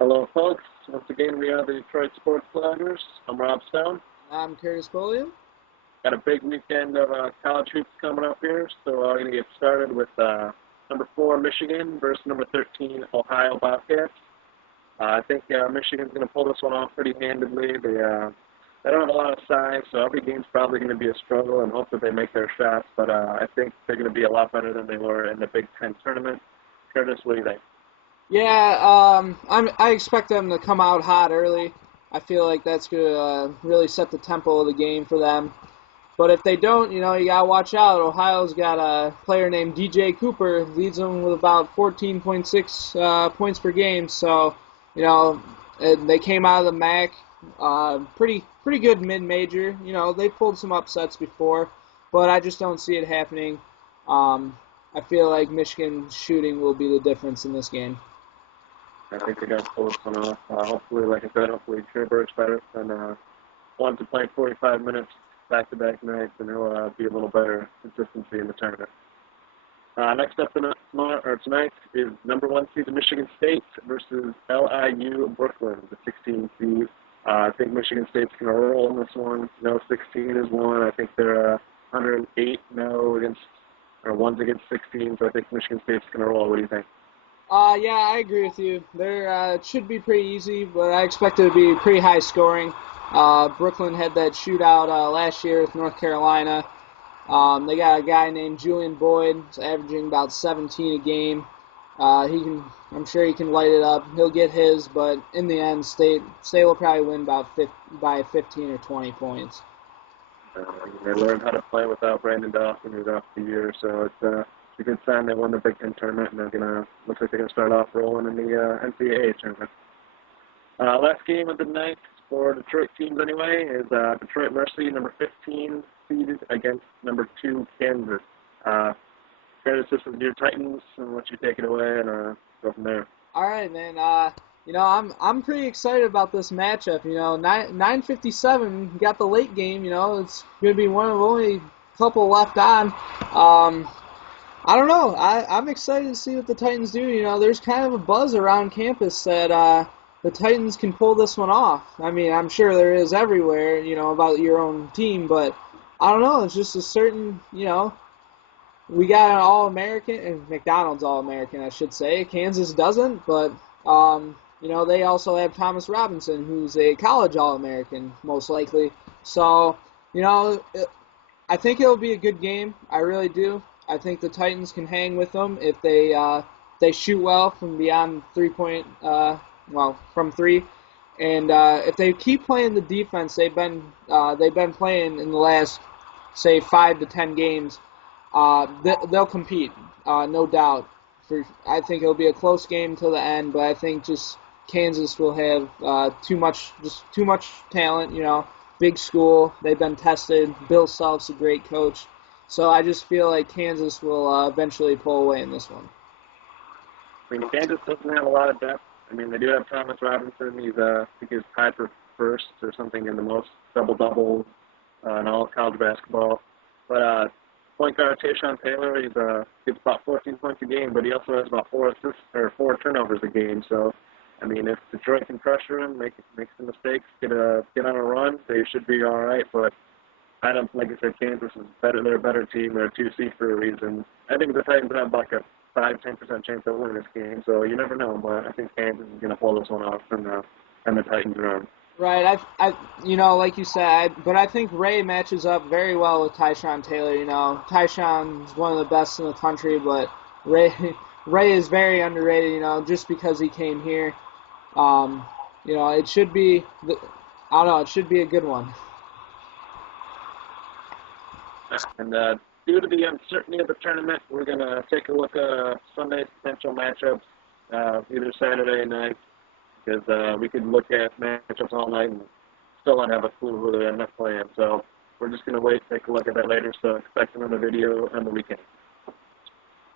Hello, folks. Once again, we are the Detroit Sports Bloggers. I'm Rob Stone. I'm Curtis Polium. Got a big weekend of college hoops coming up here, so we're going to get started with number 4 Michigan versus number 13 Ohio Bobcats. I think Michigan's going to pull this one off pretty handedly. They don't have a lot of size, so every game's probably going to be a struggle, and hope that they make their shots. But I think they're going to be a lot better than they were in the Big Ten tournament. Curtis, what do you think? I expect them to come out hot early. I feel like that's going to really set the tempo of the game for them. But if they don't, you got to watch out. Ohio's got a player named DJ Cooper, leads them with about 14.6 points per game. So, and they came out of the MAC, pretty good mid-major. They pulled some upsets before, but I just don't see it happening. I feel like Michigan's shooting will be the difference in this game. I think they're going to pull this one off. Hopefully, like I said, hopefully Treyberg's better than wanted to play 45 minutes back-to-back nights, and he'll be a little better consistency in the tournament. Next up tonight is number 1 seed Michigan State versus LIU-Brooklyn, the 16 seed. I think Michigan State's going to roll in this one. No, 16 is one. I think they're 108 now one's against 16, so I think Michigan State's going to roll. What do you think? Yeah, I agree with you. It should be pretty easy, but I expect it to be pretty high scoring. Brooklyn had that shootout last year with North Carolina. They got a guy named Julian Boyd, who's averaging about 17 a game. I'm sure he can light it up. He'll get his, but in the end, State will probably win by 15 or 20 points. They learned how to play without Brandon Dawson, who's out for the year, so it's a good sign they won the Big Ten tournament, and looks like they're going to start off rolling in the NCAA tournament. Last game of the night for Detroit teams anyway is Detroit Mercy, number 15 seeded against number 2 Kansas. Curtis, this is your Titans, and let you take it away and go from there. All right, man. I'm pretty excited about this matchup. 9:57 got the late game. It's going to be one of only a couple left on. I don't know. I'm excited to see what the Titans do. There's kind of a buzz around campus that the Titans can pull this one off. I mean, I'm sure there is everywhere, about your own team, but I don't know. It's just a certain, we got an All-American, and McDonald's All-American, I should say. Kansas doesn't, but, they also have Thomas Robinson, who's a college All-American, most likely. So, I think it'll be a good game. I really do. I think the Titans can hang with them if they shoot well from beyond from 3, and if they keep playing the defense they've been playing in the last, say, 5 to 10 games, they'll compete, no doubt. I think it'll be a close game till the end, but I think just Kansas will have too much talent. Big school, they've been tested. Bill Self's a great coach. So I just feel like Kansas will eventually pull away in this one. I mean, Kansas doesn't have a lot of depth. I mean, they do have Thomas Robinson. I think he's tied for first or something in the most double-doubles in all of college basketball. But point guard Tayshaun Taylor, he gets about 14 points a game, but he also has about 4 assists or 4 turnovers a game. So, I mean, if Detroit can pressure him, make some mistakes, get on a run, they should be all right. But like I said, Kansas is better. They're a better team. They're a 2 seed for a reason. I think the Titans have like a 5-10% chance of winning this game, so you never know. But I think Kansas is going to pull this one off and the Titans run. Right. Like you said, but I think Ray matches up very well with Tayshaun Taylor. Tayshaun is one of the best in the country, but Ray is very underrated. Just because he came here. It should be. It should be a good one. And due to the uncertainty of the tournament, we're going to take a look at Sunday's potential matchups, either Saturday night, because we could look at matchups all night and still not have a clue who they end up playing. So we're just going to wait, take a look at that later, so expect another video on the weekend.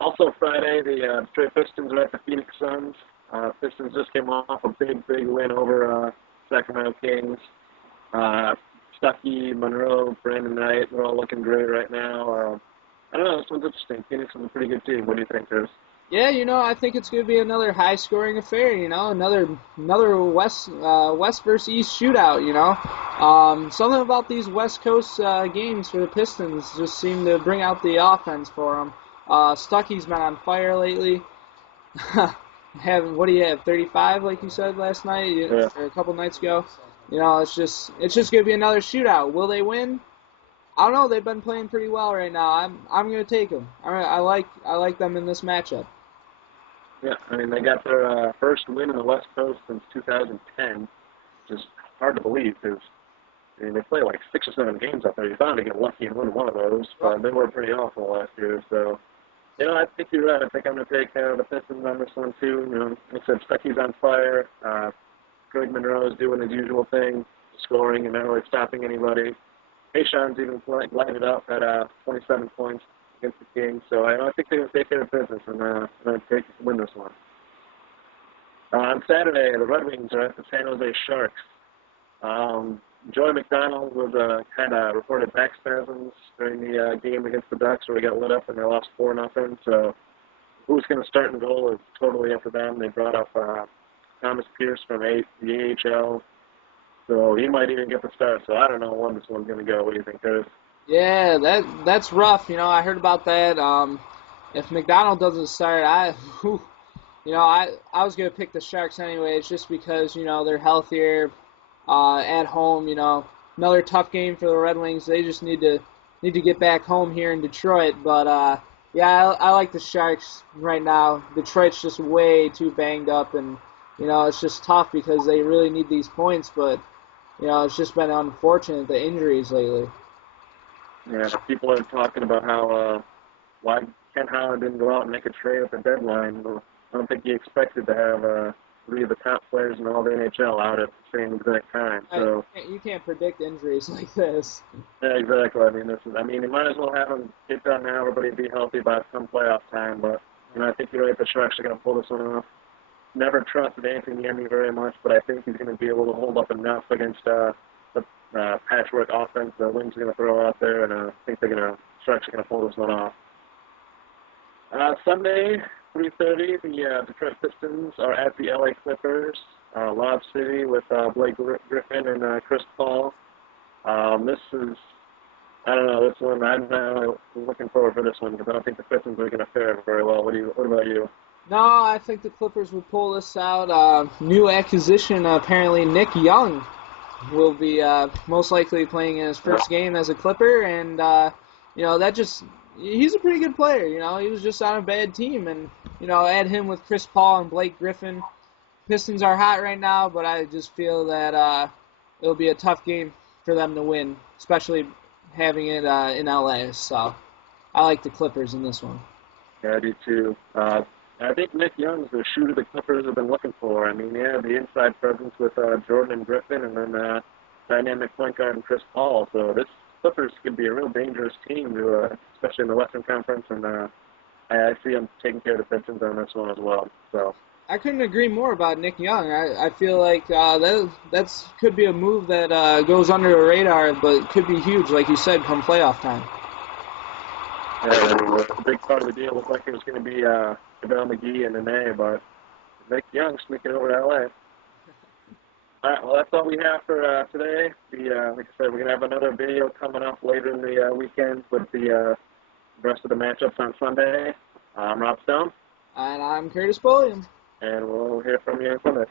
Also Friday, the Detroit Pistons are at the Phoenix Suns. Pistons just came off a big win over Sacramento Kings. Stuckey, Monroe, Brandon Knight, they're all looking great right now. I don't know, this one's interesting. Phoenix is a pretty good team. What do you think, Chris? Yeah, I think it's going to be another high-scoring affair. Another West versus East shootout. Something about these West Coast games for the Pistons just seem to bring out the offense for them. Stucky's been on fire lately. What do you have? 35, like you said last night, Yeah. or a couple nights ago. It's just going to be another shootout. Will they win? I don't know. They've been playing pretty well right now. I'm going to take them. I like them in this matchup. Yeah, I mean, they got their first win in the West Coast since 2010. Just hard to believe because I mean, they play like 6 or 7 games up there. You're bound to get lucky and win one of those, but they were pretty awful last year. So, I think you're right. I think I'm going to take the Pistons on this one too. Like I said, Stucky's on fire. Greg Monroe is doing his usual thing, scoring and not really stopping anybody. Hayshawn's even lighting it up at 27 points against the Kings. So I think they're going to take care of business and going to win this one. On Saturday, the Red Wings are at the San Jose Sharks. Joey McDonald was kind of reported back spasms during the game against the Ducks where he got lit up and they lost 4-0. So who's going to start in goal is totally up to them. They brought up Thomas Pierce from the AHL. So he might even get the start. So I don't know when this one's going to go. What do you think, Curtis? Yeah, that's rough. I heard about that. If McDonald doesn't start, I was gonna pick the Sharks anyways, just because they're healthier at home. Another tough game for the Red Wings. They just need to get back home here in Detroit. But yeah, I like the Sharks right now. Detroit's just way too banged up, and it's just tough because they really need these points. But it's just been unfortunate, the injuries lately. Yeah, people are talking about how why Ken Holland didn't go out and make a trade at the deadline. Well, I don't think he expected to have 3 of the top players in all the NHL out at the same exact time. So you can't predict injuries like this. yeah, exactly. I mean, you might as well have them get done now. Everybody be healthy by some playoff time. But I think you're right. The Sharks are going to pull this one off. Never trusted Anthony Niemi very much, but I think he's going to be able to hold up enough against the patchwork offense the Wings are going to throw out there, and I think Sharks are going to pull this one off. Sunday, 3:30, the Detroit Pistons are at the LA Clippers, Lob City, with Blake Griffin and Chris Paul. This is, I don't know, this one, I'm not really looking forward for this one because I don't think the Pistons are going to fare very well. What about you? No, I think the Clippers will pull this out. New acquisition, apparently Nick Young will be most likely playing in his first game as a Clipper, and he's a pretty good player. He was just on a bad team, and add him with Chris Paul and Blake Griffin. Pistons are hot right now, but I just feel that it'll be a tough game for them to win, especially having it in LA. So I like the Clippers in this one. Yeah, I do too. I think Nick Young's the shooter the Clippers have been looking for. I mean, yeah, the inside presence with Jordan and Griffin, and then dynamic point guard and Chris Paul. So this Clippers could be a real dangerous team, especially in the Western Conference, and I see them taking care of the Pistons on this one as well. So I couldn't agree more about Nick Young. I feel like that could be a move that goes under the radar, but could be huge, like you said, come playoff time. Yeah, I mean, a big part of the deal looked like it was going to be JaVale McGee and Nene, but Nick Young sneaking over to LA. All right, well, that's all we have for today. Like I said, we're going to have another video coming up later in the weekend with the rest of the matchups on Sunday. I'm Rob Stone. And I'm Curtis Bullion. And we'll hear from you on Sunday.